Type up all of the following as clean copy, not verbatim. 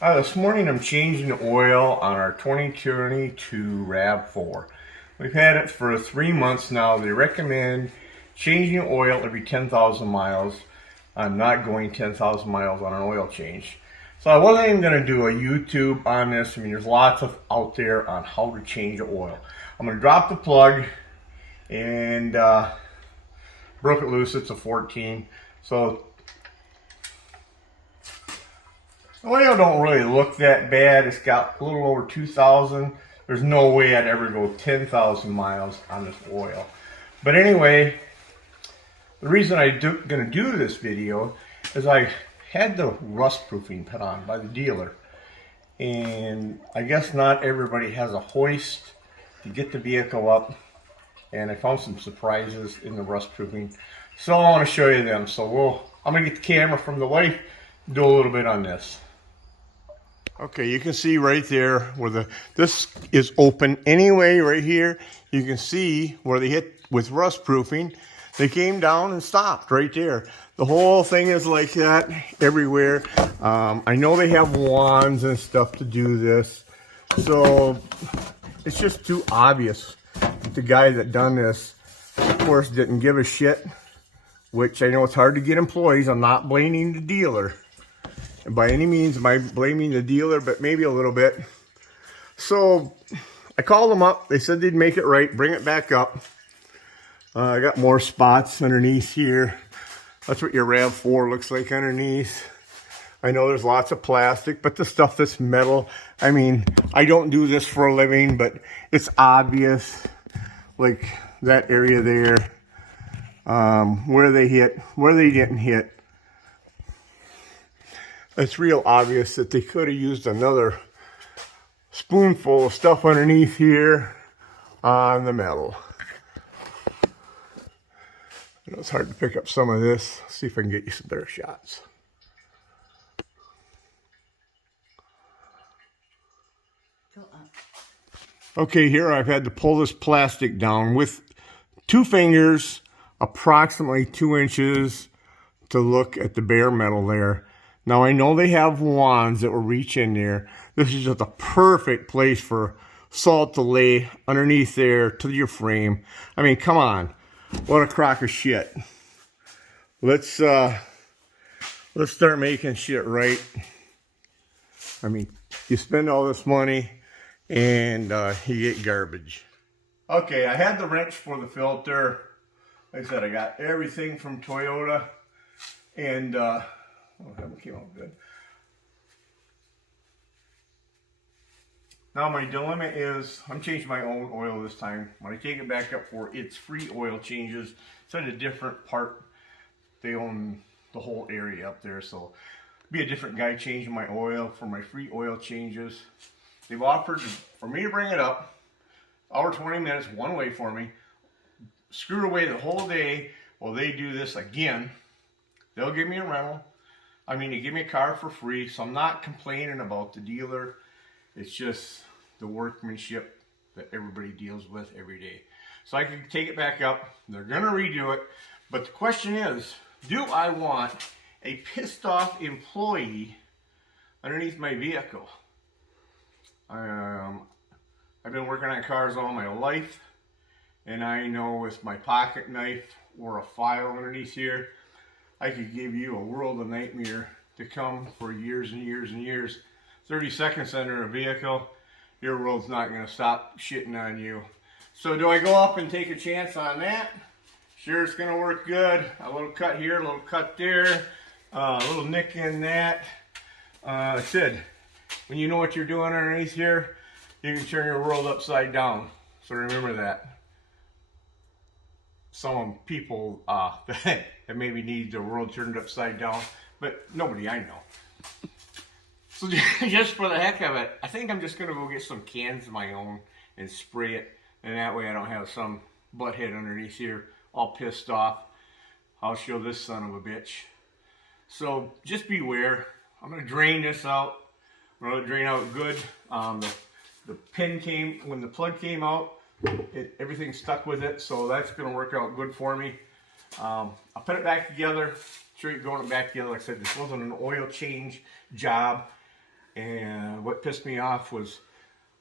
This morning I'm changing the oil on our 2022 RAV4. We've had it for 3 months now. They recommend changing oil every 10,000 miles. I'm not going 10,000 miles on an oil change. So I wasn't even going to do a YouTube on this. I mean, there's lots of out there on how to change the oil. I'm going to drop the plug and broke it loose. It's a 14. So the oil don't really look that bad. It's got a little over 2,000. There's no way I'd ever go 10,000 miles on this oil. But anyway, the reason I'm going to do this video is I had the rust proofing put on by the dealer. And I guess not everybody has a hoist to get the vehicle up. And I found some surprises in the rust proofing. So I want to show you them. So I'm going to get the camera from the wife, do a little bit on this. Okay, you can see right there where this is open anyway. Right here, you can see where they hit with rust proofing. They came down and stopped right there. The whole thing is like that everywhere. I know they have wands and stuff to do this, so it's just too obvious. The guy that done this, of course, didn't give a shit. Which I know it's hard to get employees. I'm not blaming the dealer. By any means am I blaming the dealer, but maybe a little bit. So I called them up. They said they'd make it right, bring it back up. I got more spots underneath here. That's what your RAV4 looks like underneath. I know there's lots of plastic, but the stuff that's metal, I mean, I don't do this for a living, but it's obvious. Like that area there, where they hit, where they didn't hit. It's real obvious that they could have used another spoonful of stuff underneath here on the metal. I know it's hard to pick up some of this. See if I can get you some better shots. Okay, here I've had to pull this plastic down with 2 fingers, approximately 2 inches, to look at the bare metal there. Now, I know they have wands that will reach in there. This is just a perfect place for salt to lay underneath there to your frame. I mean, come on. What a crock of shit. Let's start making shit right. I mean, you spend all this money and you get garbage. Okay, I had the wrench for the filter. Like I said, I got everything from Toyota. And oh, that came out good. Now my dilemma is, I'm changing my own oil this time. When I take it back up for its free oil changes, it's at a different part. They own the whole area up there, so be a different guy changing my oil for my free oil changes. They've offered for me to bring it up, hour 20 minutes, one way for me. Screw away the whole day while they do this again. They'll give me a rental. I mean, they give me a car for free, so I'm not complaining about the dealer. It's just the workmanship that everybody deals with every day. So I can take it back up. They're going to redo it. But the question is, do I want a pissed off employee underneath my vehicle? I've been working on cars all my life. And I know with my pocket knife or a file underneath here, I could give you a world of nightmare to come for years and years and years. 30 seconds under a vehicle, your world's not going to stop shitting on you. So do I go up and take a chance on that? Sure, it's going to work good. A little cut here, a little cut there, a little nick in that. I said, when you know what you're doing underneath here, you can turn your world upside down. So remember that. Some people that maybe need the world turned upside down, but nobody I know. So just for the heck of it, I think I'm just going to go get some cans of my own and spray it, and that way I don't have some butthead underneath here all pissed off. I'll show this son of a bitch. So just beware. I'm going to drain this out. I'm going to drain out good. The pin came, when the plug came out, everything stuck with it, so that's going to work out good for me. I'll put it back together, sure you're going it back together. Like I said, this wasn't an oil change job. And what pissed me off was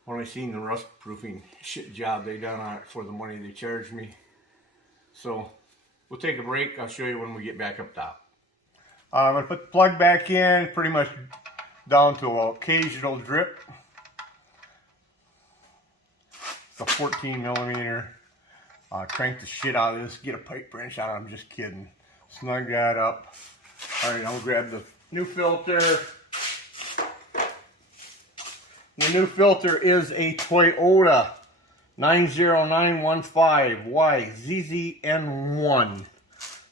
when I seen the rust proofing shit job they done on it for the money they charged me. So we'll take a break. I'll show you when we get back up top. I'm going to put the plug back in, pretty much down to an occasional drip. It's a 14 millimeter. Crank the shit out of this, get a pipe wrench out. I'm just kidding. Snug that up. Alright, I'll grab the new filter. The new filter is a Toyota 90915YZZN1.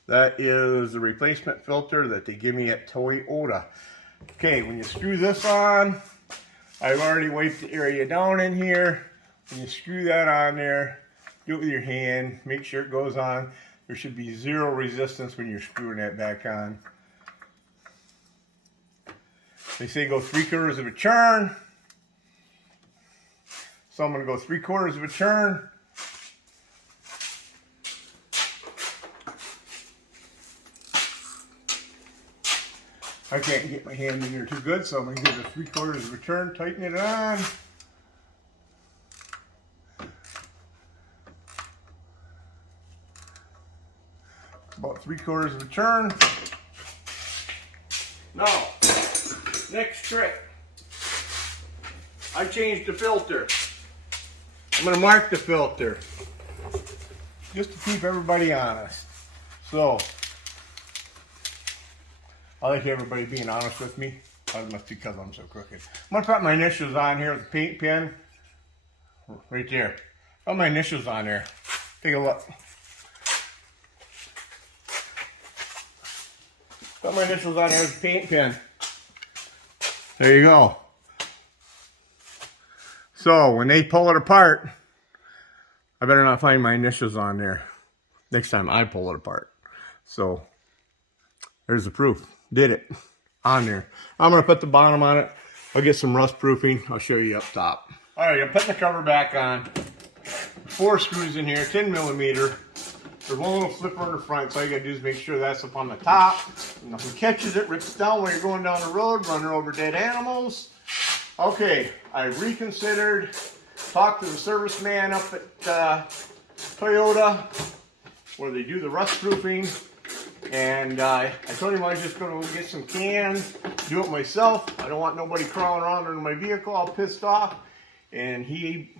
That is the replacement filter that they give me at Toyota. Okay, when you screw this on, I've already wiped the area down in here. When you screw that on there, do it with your hand, make sure it goes on. There should be zero resistance when you're screwing that back on. They say go 3/4 of a turn. So I'm going to go 3/4 of a turn. I can't get my hand in here too good, so I'm going to give it a 3/4 of a turn, tighten it on. About 3/4 of a turn. Now, next trick. I changed the filter. I'm going to mark the filter just to keep everybody honest. So, I like everybody being honest with me. That must be because I'm so crooked. I'm going to put my initials on here with the paint pen. Right there. Put my initials on there. Take a look. Put my initials on there with the paint pen. There you go. So when they pull it apart, I better not find my initials on there next time I pull it apart. So there's the proof. Did it. On there. I'm going to put the bottom on it. I'll get some rust proofing. I'll show you up top. Alright, I'm putting the cover back on. 4 screws in here, 10 millimeter. There's one little flipper on the front, so all you got to do is make sure that's up on the top. Nothing catches it, rips it down when you're going down the road, running over dead animals. Okay, I reconsidered, talked to the serviceman up at Toyota, where they do the rust proofing, and I told him I was just going to get some cans, do it myself. I don't want nobody crawling around in my vehicle all pissed off, and he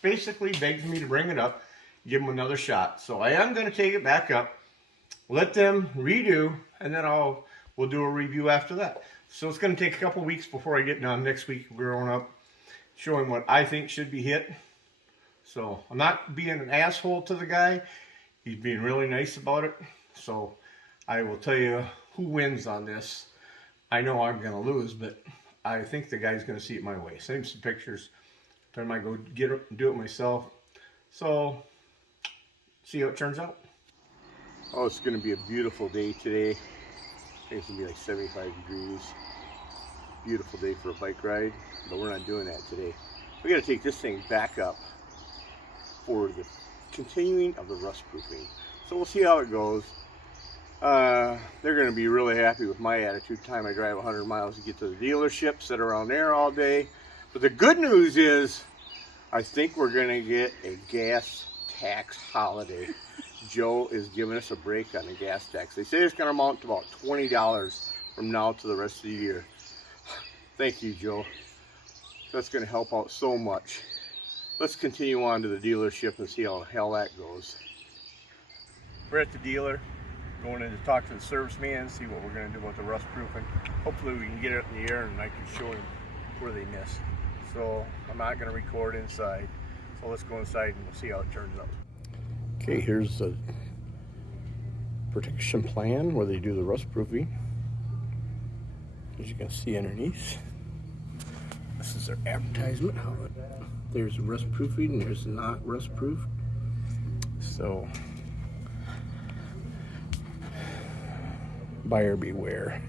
basically begged me to bring it up, give him another shot. So I am going to take it back up, let them redo, and then we'll do a review after that. So it's going to take a couple weeks before I get done. Next week we're going up, showing what I think should be hit. So I'm not being an asshole to the guy. He's being really nice about it. So I will tell you who wins on this. I know I'm going to lose, but I think the guy's going to see it my way. Send him some pictures. Tell him I go get it and do it myself. So see how it turns out. Oh, it's going to be a beautiful day today. I think it's going to be like 75 degrees. Beautiful day for a bike ride, but we're not doing that today. We got to take this thing back up for the continuing of the rust proofing. So we'll see how it goes. They're going to be really happy with my attitude time. I drive 100 miles to get to the dealership, sit around there all day. But the good news is, I think we're going to get a gas tax holiday. Joe is giving us a break on the gas tax. They say it's going to amount to about $20 from now to the rest of the year. Thank you, Joe. That's going to help out so much. Let's continue on to the dealership and see how the hell that goes. We're at the dealer, going in to talk to the serviceman and see what we're going to do about the rust proofing. Hopefully we can get it in the air and I can show him where they missed. So I'm not going to record inside. So let's go inside and we'll see how it turns out. Okay, here's the protection plan where they do the rust proofing. As you can see underneath, this is their advertisement. There's rust proofing and there's not rust proof. So buyer beware.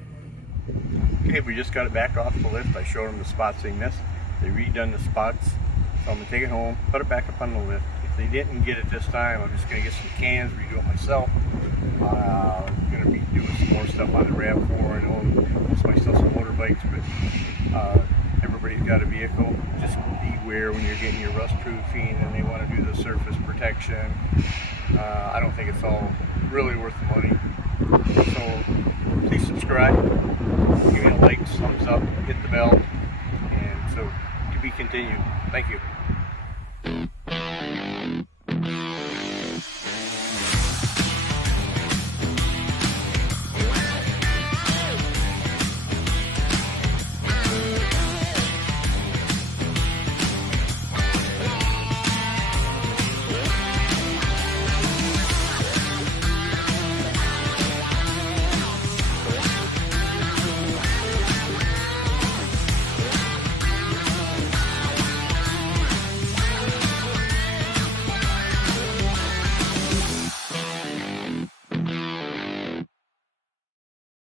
Okay, we just got it back off the lift. I showed them the spots they missed. They redone the spots. So I'm gonna take it home, put it back up on the lift. If they didn't get it this time, I'm just gonna get some cans, redo it myself. I'm gonna be doing some more stuff on the RAV4. I know it's myself some motorbikes, but everybody's got a vehicle. Just beware when you're getting your rust proofing and they want to do the surface protection. I don't think it's all really worth the money. So please subscribe, give me a like, thumbs up, hit the bell, and so to be continued. Thank you.